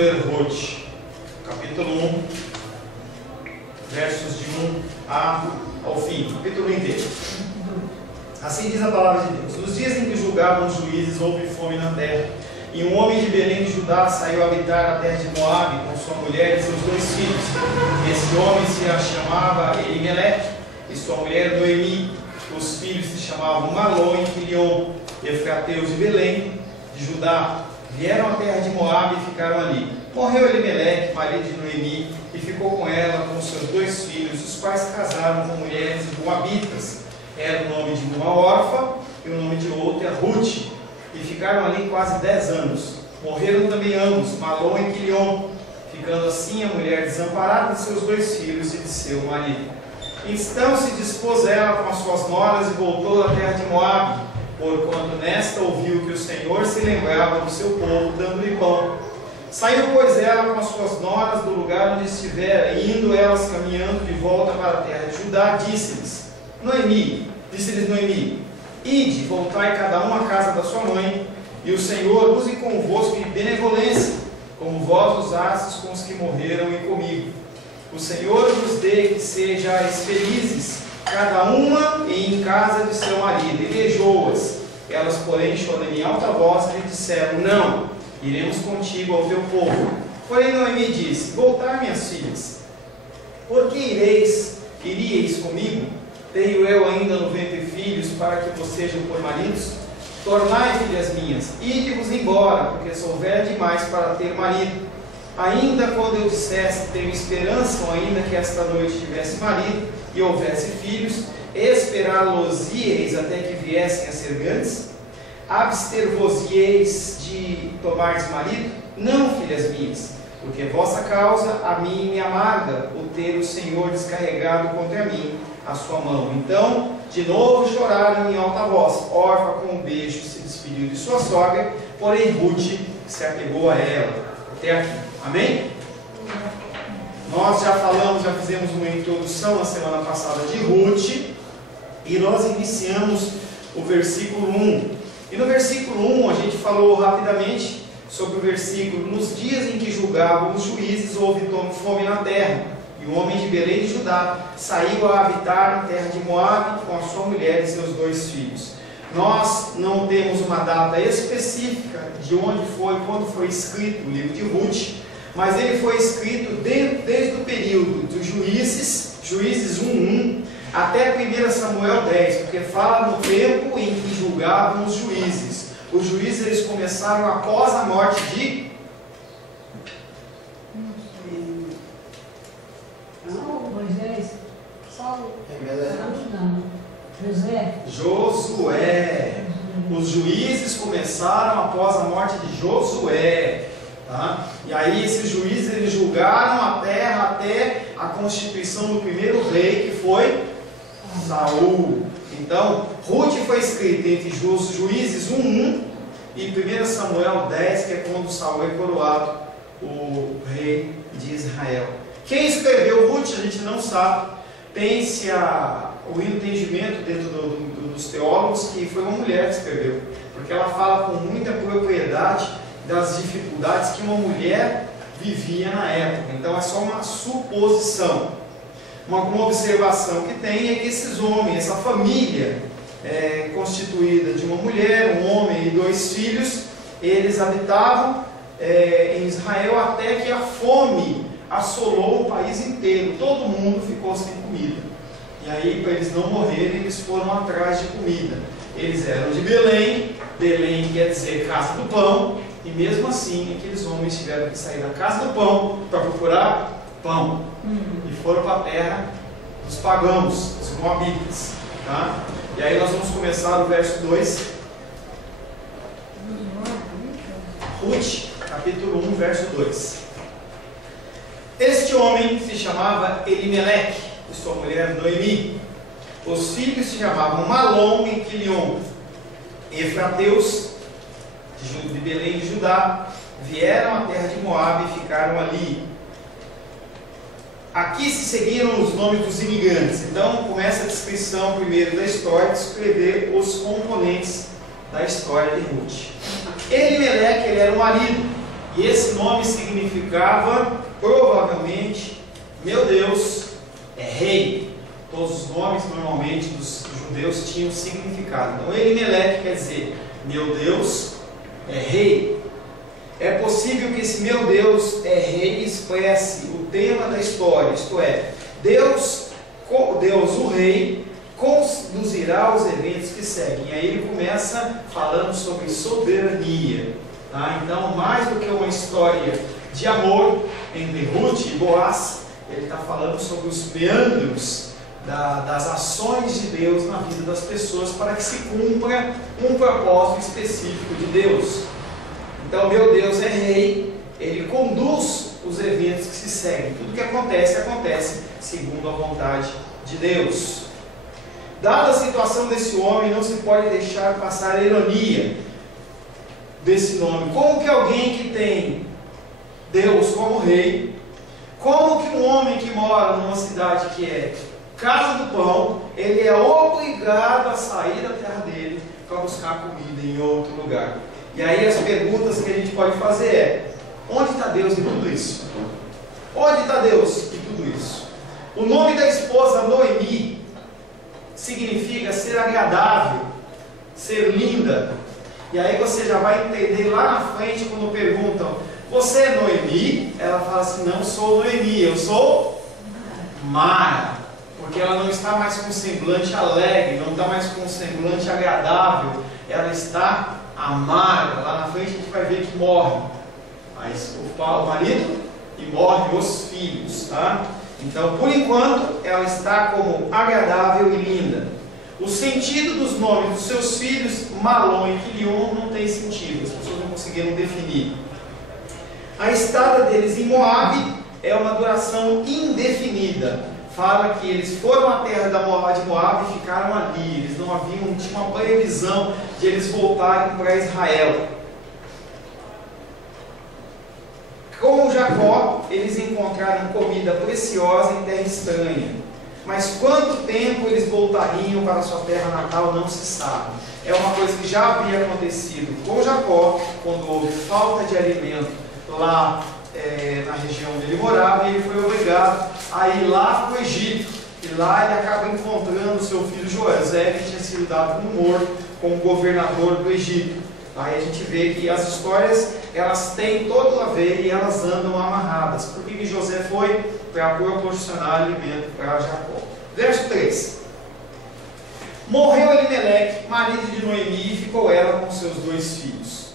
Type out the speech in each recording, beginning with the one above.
ler Ruth, capítulo 1, versos de 1 ao fim, capítulo inteiro. Assim diz a palavra de Deus: nos dias em que julgavam os juízes, houve fome na terra, e um homem de Belém de Judá saiu a habitar na terra de Moabe com sua mulher e seus 2 filhos. Esse homem se chamava Elimeleque, e sua mulher Noemi. Os filhos se chamavam Malom e Quilion, efrateus de Belém de Judá. Vieram à terra de Moabe e ficaram ali. Morreu Elimeleque, marido de Noemi, e ficou com ela, com seus 2 filhos, os quais casaram com mulheres moabitas. Era o nome de uma órfã e o nome de outra Ruth, e ficaram ali quase 10 anos. Morreram também ambos, Malom e Quilion, ficando assim a mulher desamparada de seus 2 filhos e de seu marido. Então se dispôs ela com as suas noras e voltou à terra de Moabe, porquanto nesta ouviu que o Senhor se lembrava do seu povo, dando-lhe pão. Saiu, pois, ela com as suas noras do lugar onde estivera, e indo elas caminhando de volta para a terra de Judá, disse-lhes Noemi, ide, voltai cada um à casa da sua mãe, e o Senhor use convosco em benevolência, como vós usastes com os que morreram e comigo. O Senhor vos dê que sejais felizes, cada uma em casa de seu marido. E beijou-as. Elas, porém, chorando em alta voz, lhe disseram: não, iremos contigo ao teu povo. Porém Noemi disse: voltai, minhas filhas, por que iríeis comigo? Tenho eu ainda no ventre filhos para que vos sejam por maridos? Tornai, filhas minhas, ide-vos embora, porque sou velha demais para ter marido. Ainda quando eu dissesse: tenho esperança, ou ainda que esta noite tivesse marido e houvesse filhos, esperá-los-ieis até que viessem a ser grandes? Abster-vos-ieis de tomardes marido? Não, filhas minhas, porque vossa causa a mim me amarga, o ter o Senhor descarregado contra mim a sua mão. Então, de novo choraram em alta voz. Orfa, com um beijo, se despediu de sua sogra, porém Ruth se apegou a ela. Até aqui. Amém? Nós já fizemos uma introdução na semana passada de Ruth, e nós iniciamos o versículo 1. E no versículo 1 a gente falou rapidamente sobre o versículo: nos dias em que julgavam os juízes, houve fome na terra, e o homem de Belém de Judá saiu a habitar na terra de Moabe com a sua mulher e seus 2 filhos. Nós não temos uma data específica de onde foi, quando foi escrito o livro de Ruth, mas ele foi escrito desde o período dos Juízes 1:1 até 1 Samuel 10, porque fala no tempo em que julgavam os juízes. Os juízes eles começaram após a morte de Moisés, Saulo, Josué. Os juízes começaram após a morte de Josué. Tá? E aí esses juízes eles julgaram a terra até a constituição do primeiro rei, que foi Saul. Então, Ruth foi escrita entre Juízes 1:1 e 1 Samuel 10, que é quando Saul é coroado o rei de Israel. Quem escreveu Ruth a gente não sabe. Tem-se o entendimento dentro dos teólogos que foi uma mulher que escreveu, porque ela fala com muita propriedade das dificuldades que uma mulher vivia na época. Então é só uma suposição. Uma observação que tem é que esses homens, essa família constituída de uma mulher, um homem e 2 filhos, eles habitavam em Israel até que a fome assolou o país inteiro. Todo mundo ficou sem comida. E aí, para eles não morrerem, eles foram atrás de comida. Eles eram de Belém. Belém quer dizer casa do pão. E mesmo assim, aqueles homens tiveram que sair da casa do pão para procurar pão. E foram para a terra dos pagãos, dos moabitas. Tá? E aí nós vamos começar o verso 2. Ruth, capítulo 1, verso 2. Este homem se chamava Elimeleque, e sua mulher Noemi. Os filhos se chamavam Malom e Quilion, efrateus de Belém de Judá. Vieram à terra de Moabe e ficaram ali. Aqui se seguiram os nomes dos imigrantes. Então começa a descrição primeiro da história, descrever os componentes da história de Ruth. Elimeleque, ele era o marido. E esse nome significava, provavelmente, meu Deus é rei. Todos os nomes, normalmente, dos judeus tinham significado. Então, Elimeleque quer dizer, meu Deus é rei. É possível que esse meu Deus é rei expresse o tema da história, isto é, Deus o rei, conduzirá os eventos que seguem. E aí ele começa falando sobre soberania. Tá? Então, mais do que uma história de amor entre Ruth e Boaz, ele está falando sobre os meandros das ações de Deus na vida das pessoas para que se cumpra um propósito específico de Deus. Então, meu Deus é rei, ele conduz os eventos que se seguem. Tudo que acontece, acontece segundo a vontade de Deus. Dada a situação desse homem, não se pode deixar passar a ironia desse nome. Como que alguém que tem Deus como rei, como que um homem que mora numa cidade que é casa do pão, ele é obrigado a sair da terra dele para buscar comida em outro lugar? E aí as perguntas que a gente pode fazer é: onde está Deus em tudo isso? Onde está Deus em tudo isso? O nome da esposa Noemi significa ser agradável, ser linda. E aí você já vai entender lá na frente quando perguntam: você é Noemi? Ela fala assim: não sou Noemi, eu sou Mara. Porque ela não está mais com um semblante alegre, não está mais com um semblante agradável, ela está amarga. Lá na frente a gente vai ver que morre mas o marido e morre os filhos, tá? Então, por enquanto, ela está como agradável e linda. O sentido dos nomes dos seus filhos, Malom e Quilion, não tem sentido, as pessoas não conseguiram definir. A estada deles em Moabe é uma duração indefinida. Fala que eles foram à terra de Moabe e ficaram ali. Eles não tinha uma previsão de eles voltarem para Israel. Com Jacó, eles encontraram comida preciosa em terra estranha. Mas quanto tempo eles voltariam para sua terra natal não se sabe. É uma coisa que já havia acontecido com Jacó, quando houve falta de alimento lá na região onde ele morava, e ele foi obrigado a ir lá para o Egito. E lá ele acaba encontrando o seu filho José, que tinha sido dado como morto, como governador do Egito. Aí a gente vê que as histórias, elas têm todo a ver e elas andam amarradas. Por que José foi? Para proporcionar alimento para Jacó. Verso 3. Morreu Elimeleque, marido de Noemi, e ficou ela com seus 2 filhos.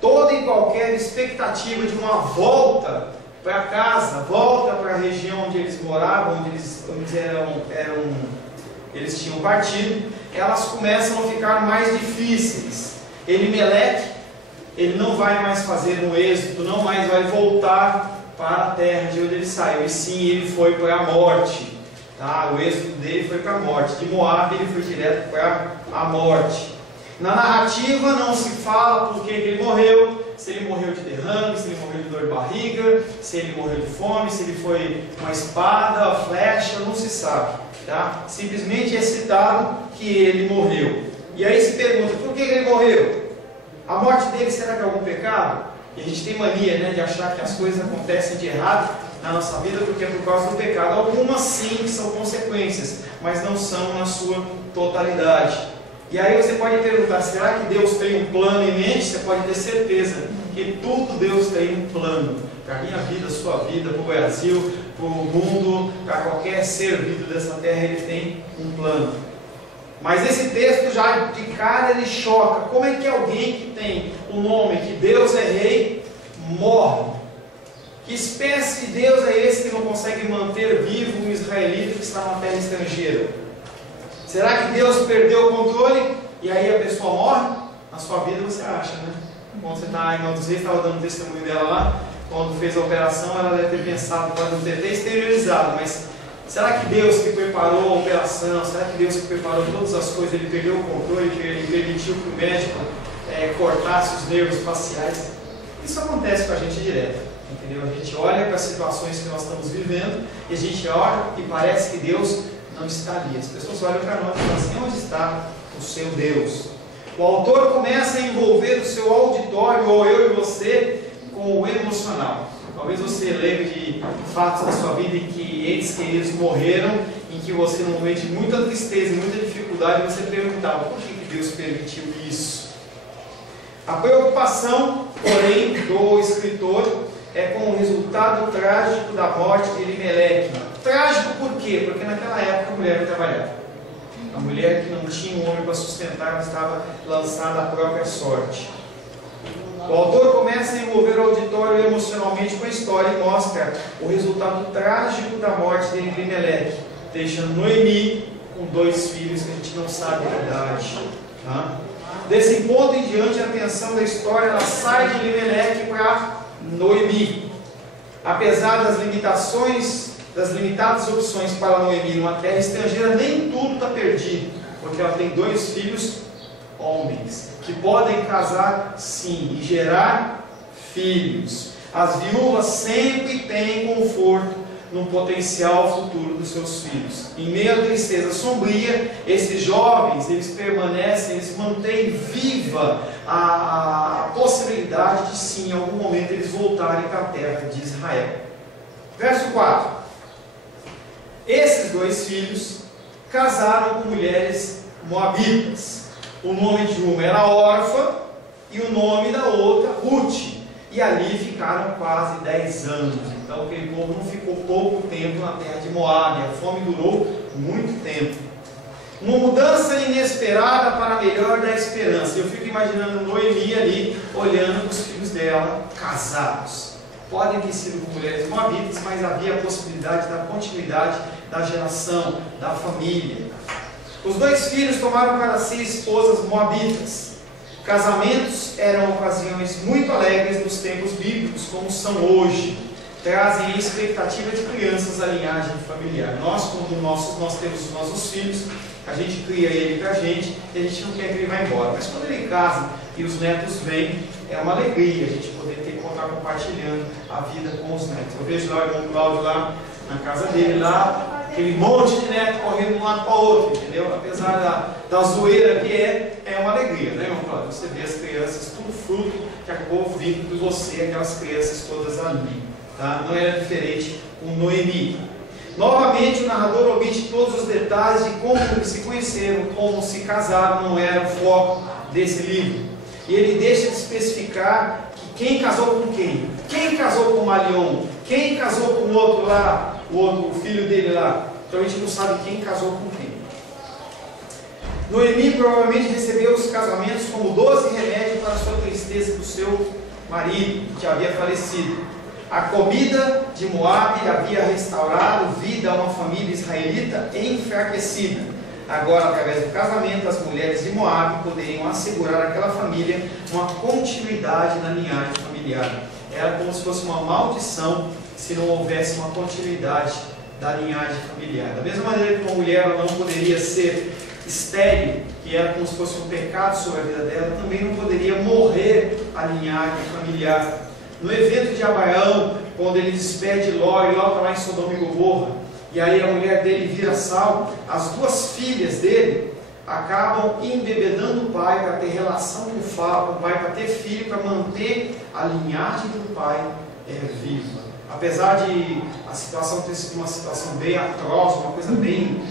Toda e qualquer expectativa de uma volta para casa, volta para a região onde eles moravam, onde eles tinham partido, elas começam a ficar mais difíceis. Elimeleque, ele não vai mais fazer um êxodo, não mais vai voltar para a terra de onde ele saiu, e sim, ele foi para a morte. Tá? O êxodo dele foi para a morte. De Moabe ele foi direto para a morte. Na narrativa não se fala por que ele morreu, se ele morreu de derrame, se ele morreu de dor de barriga, se ele morreu de fome, se ele foi uma espada, flecha, não se sabe. Tá? Simplesmente é citado que ele morreu. E aí se pergunta, por que ele morreu? A morte dele será que é algum pecado? E a gente tem mania, né, de achar que as coisas acontecem de errado na nossa vida porque é por causa do pecado. Algumas sim são consequências, mas não são na sua totalidade. E aí você pode perguntar, será que Deus tem um plano em mente? Você pode ter certeza que tudo Deus tem um plano. Para a minha vida, sua vida, para o Brasil, para o mundo, para qualquer ser vivo dessa terra, ele tem um plano. Mas esse texto já de cara ele choca. Como é que alguém que tem o nome que Deus é rei, morre? Que espécie de Deus é esse que não consegue manter vivo um israelita que está numa terra estrangeira? Será que Deus perdeu o controle e aí a pessoa morre? Na sua vida você acha, né? Quando você está em Mãos Reis, estava dando testemunho dela lá, quando fez a operação, ela deve ter pensado, pode não ter até exteriorizado, mas será que Deus que preparou a operação, será que Deus que preparou todas as coisas, ele perdeu o controle, ele permitiu que o médico cortasse os nervos faciais? Isso acontece com a gente direto, entendeu? A gente olha para as situações que nós estamos vivendo e a gente olha e parece que Deus não está ali. As pessoas olham para nós e falam assim, onde está o seu Deus? O autor começa a envolver o seu auditório, ou eu e você, com o emocional. Talvez você lembre de fatos da sua vida em que entes queridos morreram, em que você, num momento de muita tristeza e muita dificuldade, você perguntava: por que Deus permitiu isso? A preocupação, porém, do escritor é com o resultado trágico da morte de Elimeleque. Trágico por quê? Porque naquela época a mulher não trabalhava. A mulher que não tinha um homem para sustentar estava lançada à própria sorte. O autor começa a envolver o auditório emocionalmente com a história e mostra o resultado trágico da morte de Elimeleque, deixando Noemi com 2 filhos que a gente não sabe a idade. Tá? Desse ponto em diante, a atenção da história ela sai de Elimeleque para Noemi. Apesar das limitações, das limitadas opções para Noemi numa terra estrangeira, nem tudo está perdido, porque ela tem 2 filhos homens, que podem casar sim e gerar filhos. As viúvas sempre têm conforto no potencial futuro dos seus filhos. Em meio à tristeza sombria, esses jovens, eles permanecem, eles mantêm viva a possibilidade de sim, em algum momento, eles voltarem para a terra de Israel. Verso 4. Esses 2 filhos casaram com mulheres moabitas. O nome de uma era Orfa e o nome da outra Ruth. E ali ficaram quase 10 anos. Então aquele povo não ficou pouco tempo na terra de Moabe. A fome durou muito tempo. Uma mudança inesperada para a melhor da esperança. Eu fico imaginando Noemi ali, olhando para os filhos dela, casados. Podem ter sido com mulheres moabitas, mas havia a possibilidade da continuidade da geração, da família. Os 2 filhos tomaram para si esposas moabitas. Casamentos eram ocasiões muito alegres nos tempos bíblicos, como são hoje. Trazem a expectativa de crianças à linhagem familiar. Nós, quando nós temos os nossos filhos, a gente cria ele para a gente e a gente não quer que ele vá embora. Mas quando ele casa e os netos vêm, é uma alegria a gente poder ter que estar compartilhando a vida com os netos. Eu vejo lá o irmão Cláudio lá na casa dele, lá, aquele monte de neto correndo de um lado para o outro, entendeu? Apesar da zoeira que é uma alegria, né, irmão Cláudio? Você vê as crianças, tudo fruto que acabou vindo de você, aquelas crianças todas ali. Tá? Não era diferente com Noemi. Novamente, o narrador omite todos os detalhes de como eles se conheceram, como se casaram, não era o foco desse livro. E ele deixa de especificar que quem casou com quem. Quem casou com Malion? Quem casou com o outro lá? O filho dele lá. Então a gente não sabe quem casou com quem. Noemi provavelmente recebeu os casamentos como 12 remédios para a sua tristeza do seu marido, que havia falecido. A comida de Moabe havia restaurado vida a uma família israelita enfraquecida. Agora, através do casamento, as mulheres de Moabe poderiam assegurar àquela família uma continuidade na linhagem familiar. Era como se fosse uma maldição se não houvesse uma continuidade da linhagem familiar. Da mesma maneira que uma mulher ela não poderia ser estéril, que era como se fosse um pecado sobre a vida dela, também não poderia morrer a linhagem familiar. No evento de Abraão, quando ele despede Ló, e Ló está lá em Sodoma e Gomorra, e aí a mulher dele vira sal, as 2 filhas dele acabam embebedando o pai para ter relação com o pai, para ter filho, para manter a linhagem do pai viva. Apesar de a situação ter sido uma situação bem atroz, uma coisa bem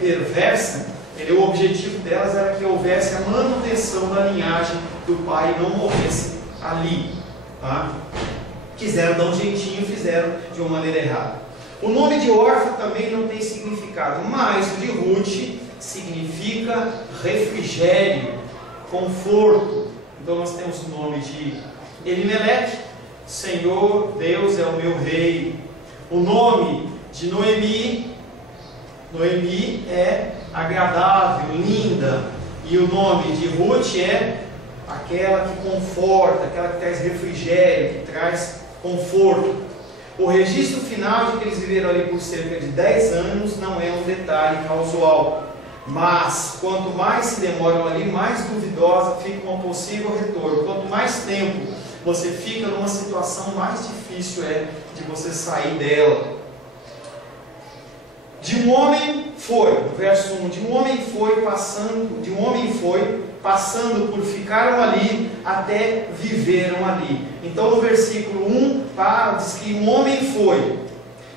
perversa, o objetivo delas era que houvesse a manutenção da linhagem do pai e não morresse ali. Tá? Quiseram dar um jeitinho, fizeram de uma maneira errada. O nome de Orfa também não tem significado, mas o de Ruth significa refrigério, conforto. Então nós temos o nome de Elimeleque, Senhor Deus é o meu rei. O nome de Noemi é agradável, linda. E o nome de Ruth é aquela que conforta, aquela que traz refrigério, que traz conforto. O registro final de que eles viveram ali por cerca de 10 anos não é um detalhe casual, mas quanto mais se demoram ali, mais duvidosa fica um possível retorno. Quanto mais tempo você fica numa situação, mais difícil é de você sair dela. De um homem foi, verso 1, de um homem foi passando por ficaram ali, até viveram ali. Então no versículo 1 diz que um homem foi.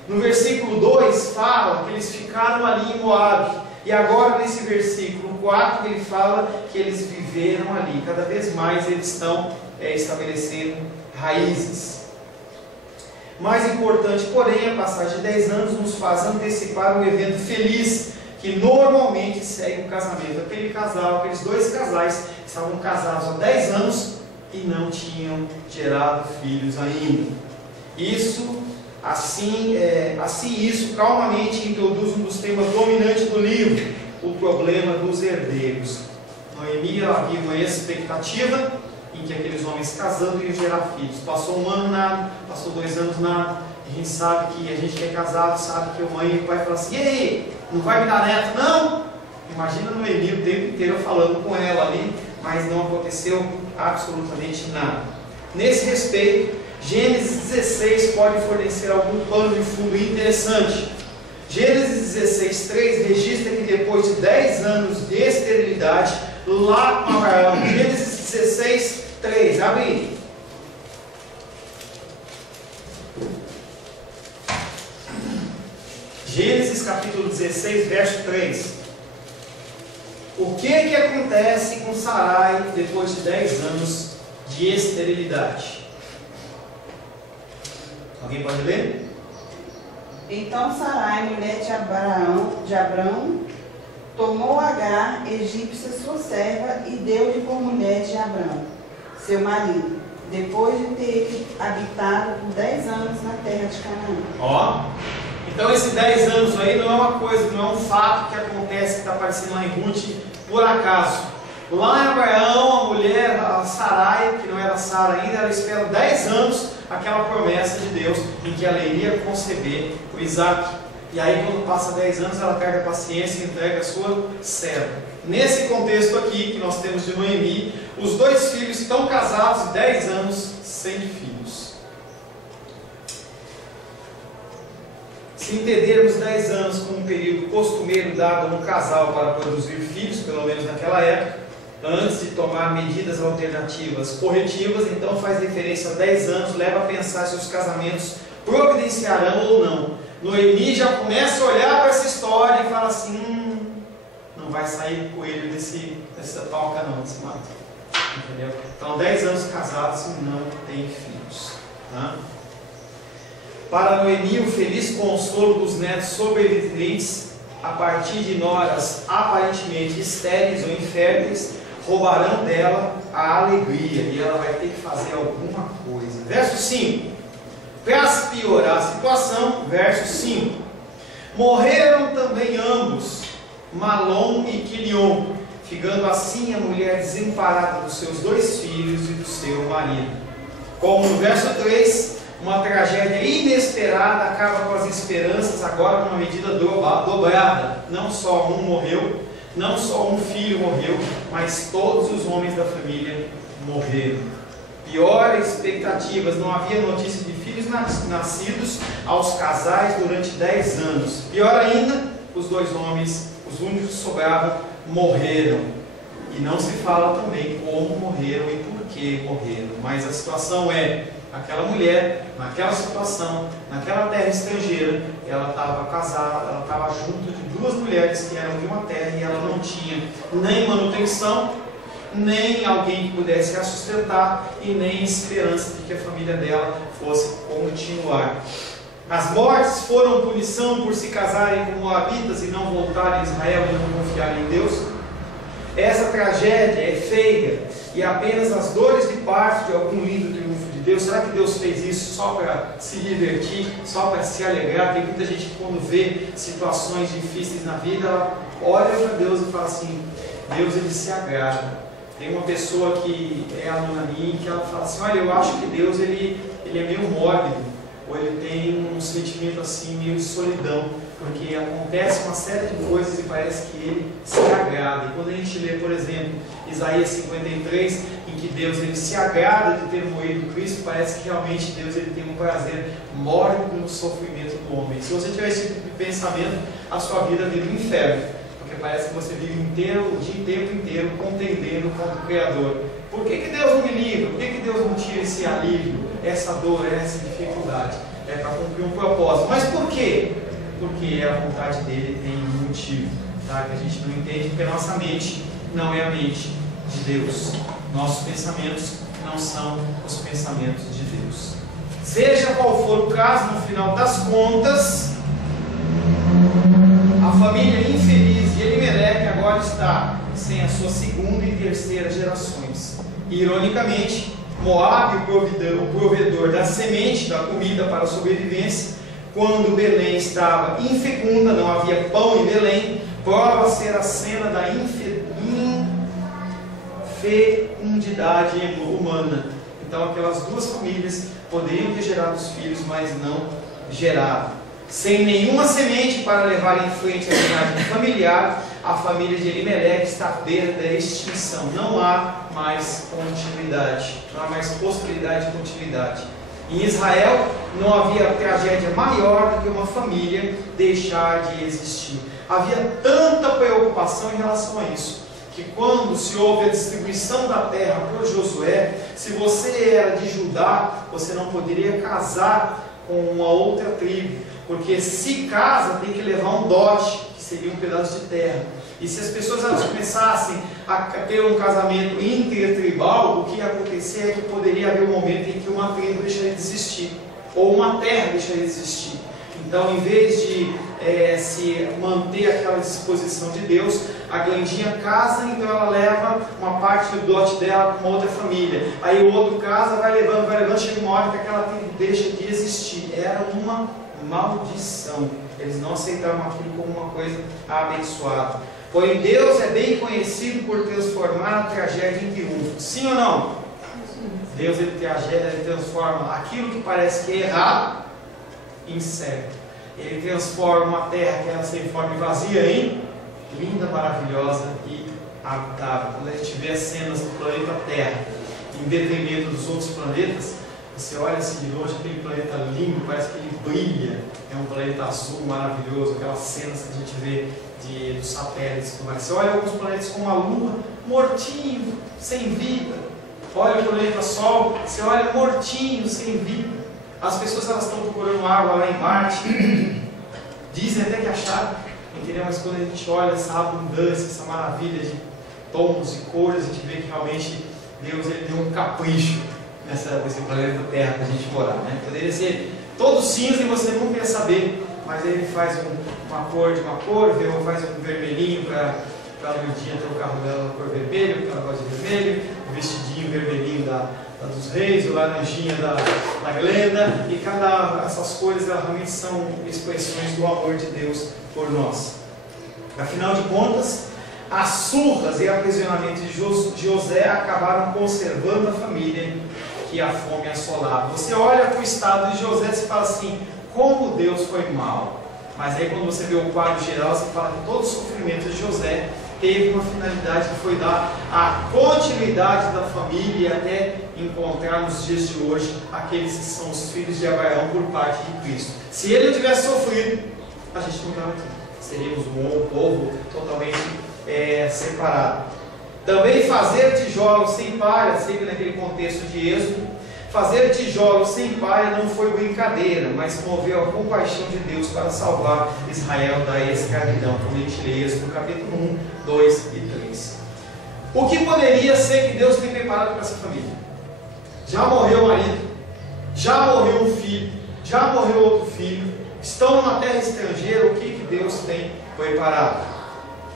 No versículo 2 fala que eles ficaram ali em Moabe. E agora nesse versículo 4 ele fala que eles viveram ali. Cada vez mais eles estão estabelecendo raízes. Mais importante, porém, a passagem de 10 anos nos faz antecipar um evento feliz que normalmente segue o casamento. Aquele casal, aqueles dois casais que estavam casados há 10 anos e não tinham gerado filhos ainda. Isso calmamente introduz um dos temas dominantes do livro, o problema dos herdeiros. Noemi havia uma expectativa em que aqueles homens casando iam gerar filhos. Passou um ano nada, passou 2 anos nada. A gente sabe que a gente que é casado sabe que a mãe e o pai falam assim: e aí, não vai me dar neto não? Imagina Noemi o tempo inteiro falando com ela ali, mas não aconteceu absolutamente nada. Nesse respeito, Gênesis 16 pode fornecer algum pano de fundo interessante. Gênesis 16:3 registra que depois de 10 anos de esterilidade, lá com Abraão, Gênesis 16:3, abre aí. Gênesis capítulo 16, verso 3. O que acontece com Sarai depois de 10 anos de esterilidade? Alguém pode ler? Então Sarai, mulher de Abrão, tomou Agar, egípcia, sua serva, e deu-lhe por mulher de Abrão, seu marido, depois de ter habitado por 10 anos na terra de Canaã. Então esses 10 anos aí não é uma coisa, não é um fato que acontece, que está aparecendo lá em Ruth, por acaso. Lá em Abraão, a mulher, a Sarai, que não era Sara ainda, ela espera 10 anos aquela promessa de Deus, em que ela iria conceber o Isaac. E aí quando passa 10 anos, ela perde a paciência e entrega a sua serva. Nesse contexto aqui, que nós temos de Noemi, os 2 filhos estão casados 10 anos sem filhos. Se entendermos 10 anos como um período costumeiro dado a um casal para produzir filhos, pelo menos naquela época, antes de tomar medidas alternativas corretivas, então faz referência a 10 anos, leva a pensar se os casamentos providenciarão ou não. Noemi já começa a olhar para essa história e fala assim: não vai sair coelho dessa toca não, desse mato. Entendeu? Então 10 anos casados e não tem filhos. Tá? Para Noemi, o feliz consolo dos netos sobreviventes a partir de noras aparentemente estéreis ou inférteis roubarão dela a alegria e ela vai ter que fazer alguma coisa. Verso 5. Para piorar a situação, verso 5. Morreram também ambos, Malom e Quilion, ficando assim a mulher desamparada dos seus 2 filhos e do seu marido. Como no verso 3, uma tragédia inesperada acaba com as esperanças, agora numa medida dobrada. Não só um morreu, não só um filho morreu, mas todos os homens da família morreram. Pior expectativas, não havia notícia de filhos nascidos aos casais durante 10 anos. Pior ainda, os 2 homens, os únicos que sobravam, morreram. E não se fala também como morreram e por que morreram. Mas a situação é: aquela mulher, naquela situação, naquela terra estrangeira, ela estava casada, ela estava junto de 2 mulheres que eram de uma terra e ela não tinha nem manutenção, nem alguém que pudesse a sustentar e nem esperança de que a família dela fosse continuar. As mortes foram punição por se casarem com moabitas e não voltarem a Israel e não confiarem em Deus. Essa tragédia é feia e apenas as dores de parto de algum lindo triunfo de Deus. Será que Deus fez isso só para se divertir, só para se alegrar? Tem muita gente que quando vê situações difíceis na vida, ela olha para Deus e fala assim: Deus, ele se agrada. Tem uma pessoa que é aluna minha que ela fala assim: olha, eu acho que Deus ele é meio mórbido, ou ele tem um sentimento assim meio de solidão, porque acontece uma série de coisas e parece que ele se agrada. E quando a gente lê, por exemplo, Isaías 53, em que Deus ele se agrada de ter morrido Cristo, parece que realmente Deus ele tem um prazer mórbido no sofrimento do homem. Se você tiver esse tipo de pensamento, a sua vida vira um inferno, porque parece que você vive o tempo inteiro contendendo contra o Criador. Por que Deus não me livra? Por que Deus não tira esse alívio, essa dor, essa dificuldade? É para cumprir um propósito. Mas por quê? Porque a vontade dele tem um motivo, tá? Que a gente não entende, porque a nossa mente não é a mente de Deus. Nossos pensamentos não são os pensamentos de Deus. Seja qual for o caso, no final das contas, a família infeliz de Elimeleque agora está sem a sua segunda e terceira gerações. E, ironicamente, Moabe, o provedor da semente, da comida para a sobrevivência, quando Belém estava infecunda, não havia pão em Belém, prova ser a cena da infecundidade humana. Então aquelas duas famílias poderiam ter gerado os filhos, mas não geraram. Sem nenhuma semente para levar em frente a linhagem familiar, a família de Elimeleque está à beira da extinção. Não há mais continuidade, não há mais possibilidade de continuidade. Em Israel não havia tragédia maior do que uma família deixar de existir. Havia tanta preocupação em relação a isso, que quando se houve a distribuição da terra por Josué, se você era de Judá, você não poderia casar com uma outra tribo, porque se casa tem que levar um dote, que seria um pedaço de terra. E se as pessoas elas começassem a ter um casamento intertribal, o que ia acontecer é que poderia haver um momento em que uma tribo deixaria de existir, ou uma terra deixaria de existir. Então, em vez de se manter aquela disposição de Deus, a Glendinha casa, então ela leva uma parte do dote dela para uma outra família. Aí o outro casa, vai levando, chega uma hora que aquela tribo deixa de existir. Era uma maldição. Eles não aceitaram aquilo como uma coisa abençoada. Porém, Deus é bem conhecido por transformar a tragédia em triunfo. Sim ou não? Deus ele transforma aquilo que parece que é errado em certo. Ele transforma uma terra que era sem forma e vazia em linda, maravilhosa e habitável. Quando a gente vê as cenas do planeta Terra em detrimento dos outros planetas, você olha assim de longe, aquele planeta lindo, parece que ele brilha, é um planeta azul maravilhoso, aquelas cenas que a gente vê dos satélites. Você olha alguns planetas como a Lua, mortinho, sem vida. Olha o planeta Sol, você olha mortinho, sem vida. As pessoas elas estão procurando água lá em Marte, dizem até que acharam, entendeu? Mas quando a gente olha essa abundância, essa maravilha de tons e cores, a gente vê que realmente Deus ele deu um capricho nesse planeta Terra para a gente morar, né? Poderia ser todo cinza e você nunca ia saber, mas ele faz uma cor de uma cor, faz um vermelhinho para a Lurdinha ter o carro dela na cor vermelha, porque ela gosta de vermelho, o vestidinho vermelhinho da dos reis, o laranjinha da Glenda, e essas cores elas realmente são expressões do amor de Deus por nós. Afinal de contas, as surras e aprisionamento de José acabaram conservando a família que a fome assolava. Você olha para o estado de José e fala assim, como Deus foi mal. Mas aí quando você vê o quadro geral, você fala que todo o sofrimento de José teve uma finalidade que foi dar a continuidade da família e até encontrar nos dias de hoje aqueles que são os filhos de Abraão por parte de Cristo. Se ele não tivesse sofrido, a gente não estava aqui. Seríamos um povo totalmente separado. Também fazer tijolos sem palha, sempre naquele contexto de Êxodo. Fazer tijolos sem palha não foi brincadeira, mas moveu a compaixão de Deus para salvar Israel da escravidão. Como a gente lê Êxodo capítulo 1, 2 e 3. O que poderia ser que Deus tem preparado para essa família? Já morreu o marido, já morreu um filho, já morreu outro filho, estão numa terra estrangeira, o que Deus tem preparado?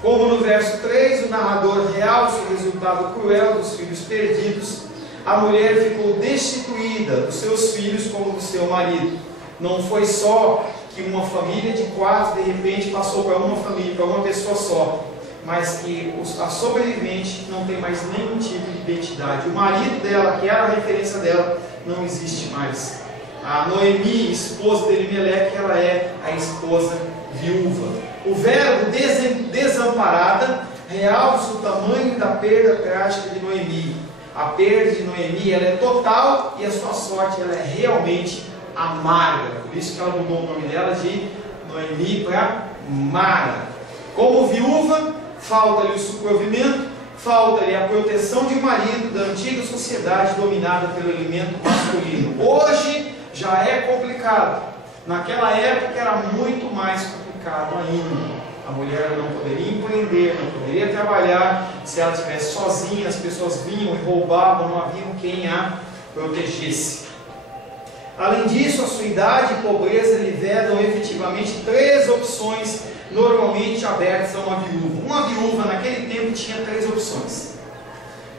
Como no verso 3, o narrador realça o resultado cruel dos filhos perdidos. A mulher ficou destituída dos seus filhos como do seu marido. Não foi só que uma família de 4 de repente passou para uma família, para uma pessoa só, mas que a sobrevivente não tem mais nenhum tipo de identidade. O marido dela, que era a referência dela, não existe mais. A Noemi, esposa de Elimeleque, ela é a esposa viúva. O verbo desamparada realça o tamanho da perda trágica de Noemi. A perda de Noemi ela é total e a sua sorte ela é realmente amarga. Por isso que ela mudou o nome dela de Noemi para Mara. Como viúva, falta-lhe o suprovimento, falta-lhe a proteção de um marido da antiga sociedade dominada pelo elemento masculino. Hoje já é complicado. Naquela época era muito mais complicado ainda. A mulher não poderia empreender, não poderia trabalhar. Se ela estivesse sozinha, as pessoas vinham e roubavam, não havia quem a protegesse. Além disso, a sua idade e pobreza lhe vedam efetivamente 3 opções normalmente abertas a uma viúva. Uma viúva naquele tempo tinha 3 opções.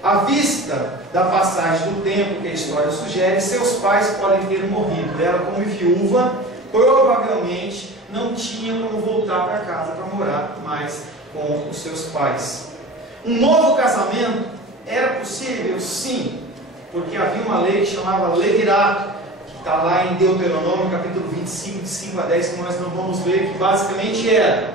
À vista da passagem do tempo que a história sugere, seus pais podem ter morrido. Ela, como viúva, provavelmente não tinha como voltar para casa para morar mais com os seus pais. Um novo casamento era possível? Sim, porque havia uma lei que chamava Levirato, que está lá em Deuteronômio, capítulo 25, de 5 a 10, que nós não vamos ler, que basicamente era: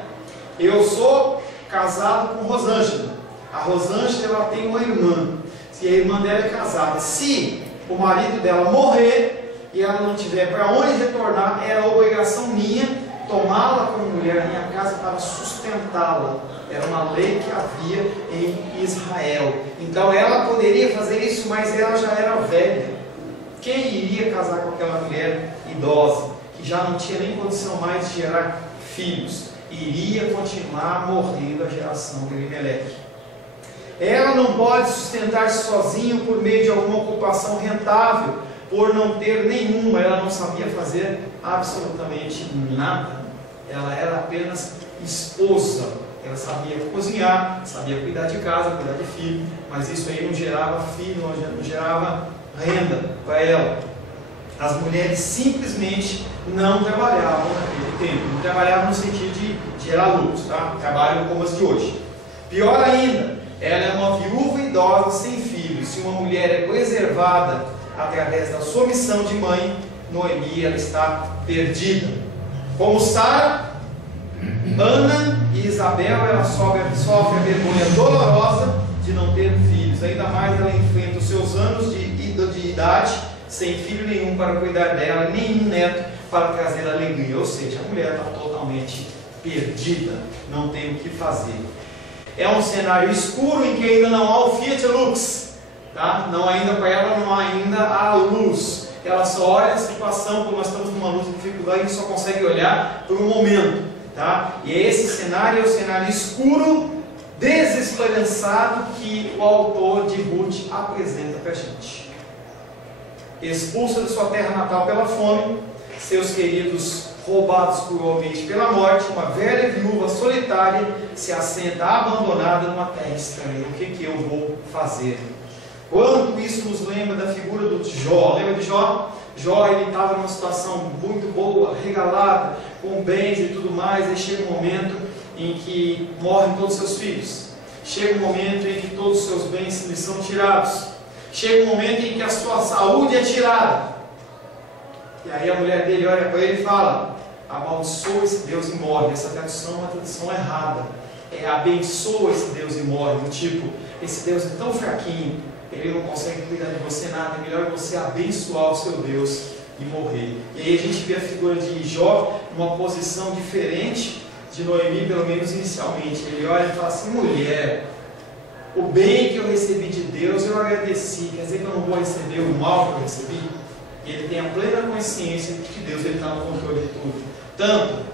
eu sou casado com Rosângela. A Rosângela, ela tem uma irmã, e a irmã dela é casada. Se o marido dela morrer e ela não tiver para onde retornar, era obrigação minha tomá-la como mulher na minha casa para sustentá-la. Era uma lei que havia em Israel. Então ela poderia fazer isso, mas ela já era velha. Quem iria casar com aquela mulher idosa, que já não tinha nem condição mais de gerar filhos? Iria continuar morrendo a geração de Elimeleque. Ela não pode sustentar-se sozinha por meio de alguma ocupação rentável, por não ter nenhuma. Ela não sabia fazer absolutamente nada. Ela era apenas esposa. Ela sabia cozinhar, sabia cuidar de casa, cuidar de filho, mas isso aí não gerava filho, não gerava renda para ela. As mulheres simplesmente não trabalhavam naquele tempo. Não trabalhavam no sentido de gerar lucros, tá? Trabalham como as de hoje. Pior ainda, ela é uma viúva idosa sem filhos. Se uma mulher é preservada através da sua missão de mãe, Noemi, ela está perdida. Como Sara, Ana e Isabel, ela sofre a vergonha dolorosa de não ter filhos. Ainda mais ela enfrenta os seus anos de idade, sem filho nenhum para cuidar dela, nenhum neto para trazer alegria. Ou seja, a mulher está totalmente perdida, não tem o que fazer. É um cenário escuro em que ainda não há o Fiat Lux, tá? Não ainda para ela não há ainda a luz. Ela só olha a situação, como nós estamos numa luz de dificuldade, a gente só consegue olhar por um momento, tá? E esse cenário é o cenário escuro, desesperançado, que o autor de Ruth apresenta para a gente. Expulsa de sua terra natal pela fome, seus queridos roubados cruelmente pela morte, uma velha viúva solitária se assenta abandonada numa terra estranha. O que eu vou fazer? Quanto isso nos lembra da figura do Jó. Lembra de Jó? Jó, ele estava numa situação muito boa, regalada, com bens e tudo mais. Aí chega um momento em que morrem todos os seus filhos. Chega um momento em que todos os seus bens lhe são tirados. Chega um momento em que a sua saúde é tirada. E aí a mulher dele olha para ele e fala: amaldiçoa esse Deus e morre. Essa tradução é uma tradução errada. É abençoa esse Deus e morre. Do tipo, esse Deus é tão fraquinho, ele não consegue cuidar de você nada. É melhor você abençoar o seu Deus e morrer. E aí a gente vê a figura de Jó numa posição diferente de Noemi, pelo menos inicialmente. Ele olha e fala assim: mulher, o bem que eu recebi de Deus eu agradeci, quer dizer que eu não vou receber o mal que eu recebi? E ele tem a plena consciência de que Deus está no controle de tudo, tanto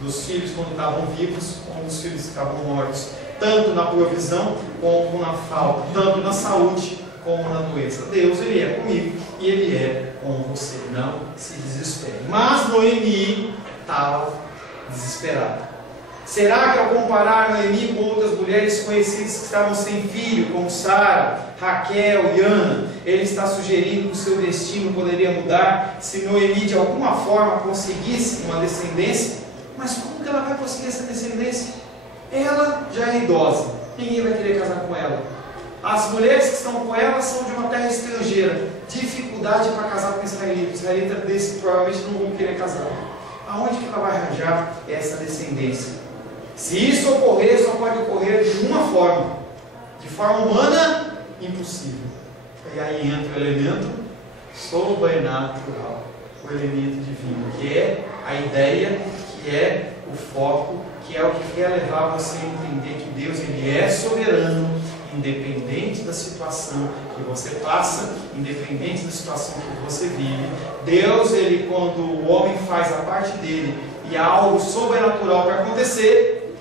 dos filhos quando estavam vivos, como dos filhos que estavam mortos, tanto na provisão como na falta, tanto na saúde como na doença. Deus, ele é comigo e ele é com você, não se desespere. Mas Noemi estava desesperada. Será que ao comparar Noemi com outras mulheres conhecidas que estavam sem filho, como Sara, Raquel e Ana, ele está sugerindo que o seu destino poderia mudar se Noemi de alguma forma conseguisse uma descendência? Mas como que ela vai conseguir essa descendência? Ela já é idosa, ninguém vai querer casar com ela. As mulheres que estão com ela são de uma terra estrangeira, dificuldade para casar com israelita. Os israelitas desse provavelmente não vão querer casar. Aonde que ela vai arranjar essa descendência? Se isso ocorrer, só pode ocorrer de uma forma. De forma humana, impossível. E aí entra o elemento sobrenatural, o elemento divino, que é a ideia, que é o foco, que é o que quer levar você a entender que Deus ele é soberano, independente da situação que você passa, independente da situação que você vive. Deus, ele, quando o homem faz a parte dele e há algo sobrenatural para acontecer,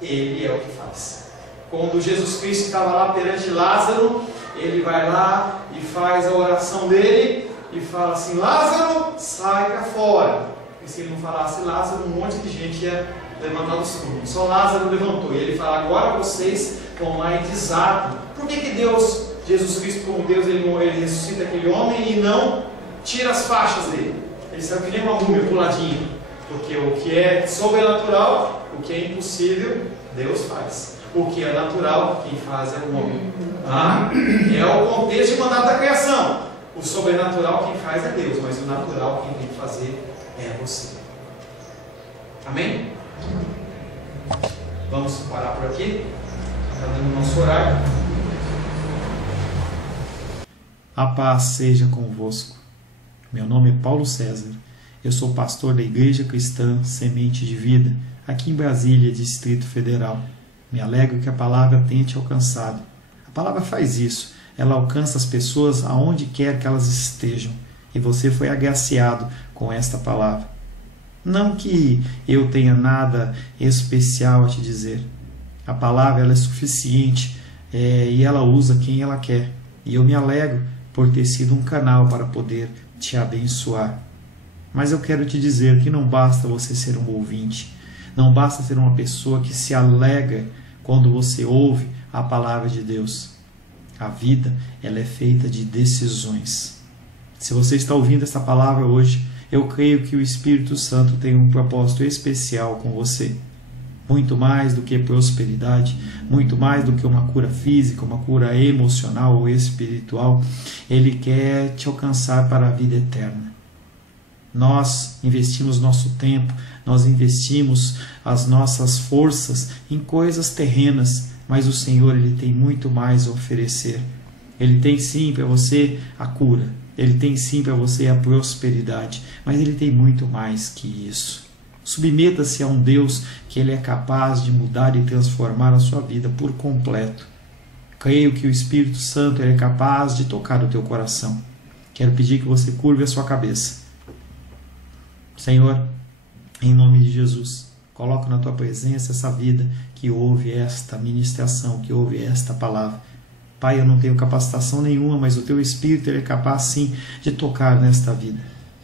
ele é o que faz. Quando Jesus Cristo estava lá perante Lázaro, ele vai lá e faz a oração dele e fala assim: Lázaro, sai para fora. E se ele não falasse Lázaro, um monte de gente ia levantar do túmulo. Só Lázaro levantou. E ele fala: agora vocês vão lá e desatam. Por que Deus, Jesus Cristo como Deus, ele ressuscita aquele homem e não tira as faixas dele? Ele saiu que nem uma múmia puladinha. Porque o que é sobrenatural, o que é impossível, Deus faz. O que é natural, quem faz é o homem. É o contexto de mandato da criação. O sobrenatural quem faz é Deus, mas o natural quem tem que fazer é você. Amém? Vamos parar por aqui. Está dando o nosso horário. A paz seja convosco. Meu nome é Paulo César. Eu sou pastor da Igreja Cristã Semente de Vida, aqui em Brasília, Distrito Federal. Me alegro que a palavra tenha te alcançado. A palavra faz isso. Ela alcança as pessoas aonde quer que elas estejam. E você foi agraciado com esta palavra. Não que eu tenha nada especial a te dizer. A palavra ela é suficiente e ela usa quem ela quer. E eu me alegro por ter sido um canal para poder te abençoar. Mas eu quero te dizer que não basta você ser um ouvinte. Não basta ser uma pessoa que se alegra quando você ouve a palavra de Deus. A vida ela é feita de decisões. Se você está ouvindo essa palavra hoje, eu creio que o Espírito Santo tem um propósito especial com você. Muito mais do que prosperidade, muito mais do que uma cura física, uma cura emocional ou espiritual, Ele quer te alcançar para a vida eterna. Nós investimos nosso tempo, nós investimos as nossas forças em coisas terrenas, mas o Senhor ele tem muito mais a oferecer. Ele tem sim para você a cura, Ele tem sim para você a prosperidade, mas Ele tem muito mais que isso. Submeta-se a um Deus que Ele é capaz de mudar e transformar a sua vida por completo. Creio que o Espírito Santo ele é capaz de tocar o teu coração. Quero pedir que você curve a sua cabeça. Senhor, em nome de Jesus, coloco na tua presença essa vida que ouve esta ministração, que ouve esta palavra. Pai, eu não tenho capacitação nenhuma, mas o teu Espírito ele é capaz sim de tocar nesta vida,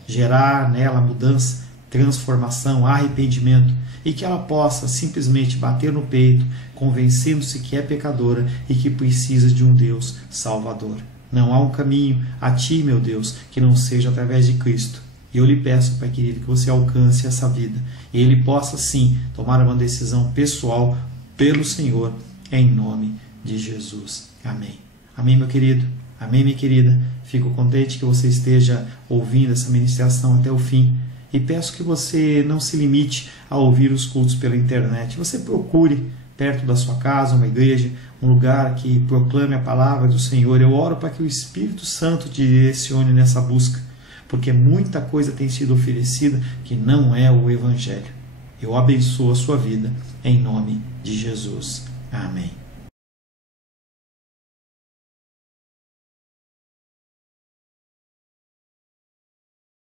gerar nela mudança, transformação, arrependimento, e que ela possa simplesmente bater no peito, convencendo-se que é pecadora e que precisa de um Deus salvador. Não há um caminho a ti, meu Deus, que não seja através de Cristo. E eu lhe peço, Pai querido, que você alcance essa vida e ele possa sim tomar uma decisão pessoal pelo Senhor, em nome de Jesus. Amém. Amém, meu querido. Amém, minha querida. Fico contente que você esteja ouvindo essa ministração até o fim. E peço que você não se limite a ouvir os cultos pela internet. Você procure perto da sua casa uma igreja, um lugar que proclame a palavra do Senhor. Eu oro para que o Espírito Santo te direcione nessa busca, porque muita coisa tem sido oferecida que não é o Evangelho. Eu abençoo a sua vida em nome de Jesus. Amém.